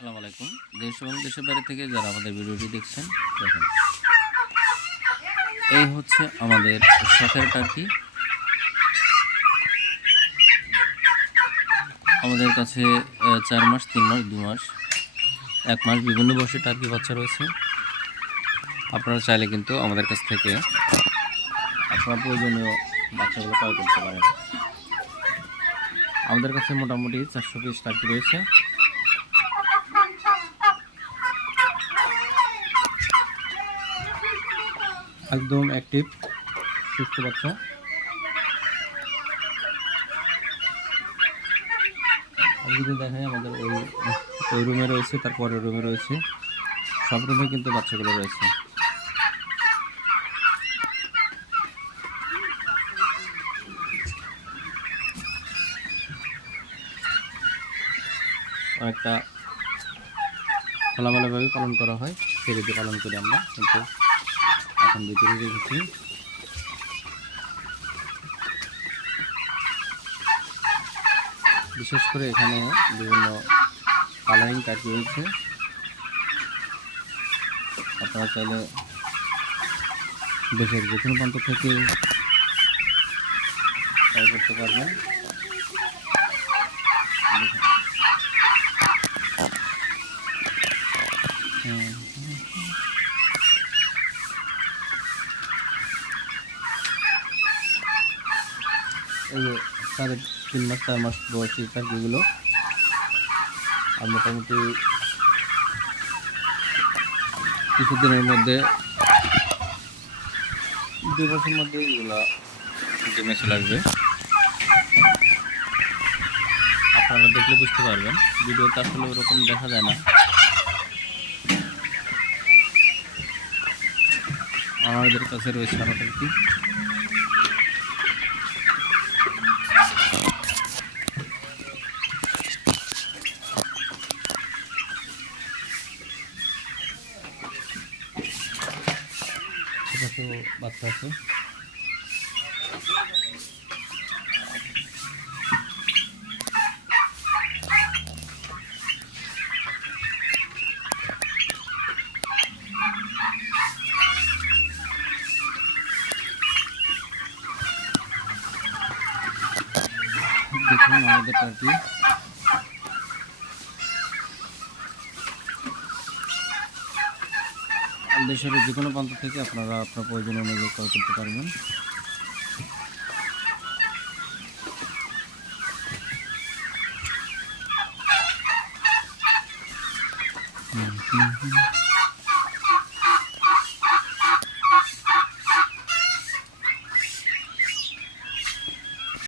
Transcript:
আসসালামু আলাইকুম। দেশ এবং দেশের বাইরে থেকে যারা আমাদের ভিডিওটি দেখছেন, দেখেন এই হচ্ছে আমাদের শখের টার্কি। আমাদের কাছে 4 মাস, 3 মাস, 2 মাস, 1 মাস বিভিন্ন বয়সী টার্কি বাচ্চা রয়েছে। আপনারা চাইলে কিন্তু আমাদের কাছ থেকে আপনার প্রয়োজনীয় বাচ্চাগুলো ক্রয় করতে পারেন। আমাদের কাছে মোটামুটি 400 পিস টার্কি রয়েছে। একদম অ্যাক্টিভ সুস্থ বাচ্চা। আর যদি দেখাই আমাদের ওই রুমে রয়েছে, তারপরের রুমে রয়েছে, সব রুমে কিন্তু বাচ্চাগুলো রয়েছে। অনেকটা খোলামেলাভাবে পালন করা হয়, ছেড়ে দিয়ে পালন করি আমরা, কিন্তু এখন ভিতরে রেখেছি। বিশেষ করে এখানে বিভিন্ন কালারিং টার্কি রয়েছে। আপনারা চাইলে দেশের যে কোনো প্রান্ত থেকে ট্রাই করতে পারবেন। এই যে 3.5 মাস 4 মাস বয়সী টার্কিগুলো আর মোটামুটি কিছুদিনের মধ্যে 2 বছরের মধ্যে এগুলা ডিমে চলে আসবে। আপনারা দেখলে বুঝতে পারবেন, ভিডিওতে আসলে ওরকম দেখা যায় না। আমাদের কাছে রয়েছে আরো টার্কি। ছোট বাচ্চা আছে। দেখুন আমাদের টার্কি। দেশের যে কোনো প্রান্ত থেকে আপনারা আপনার প্রয়োজন অনুযায়ী ক্রয় করতে পারবেন।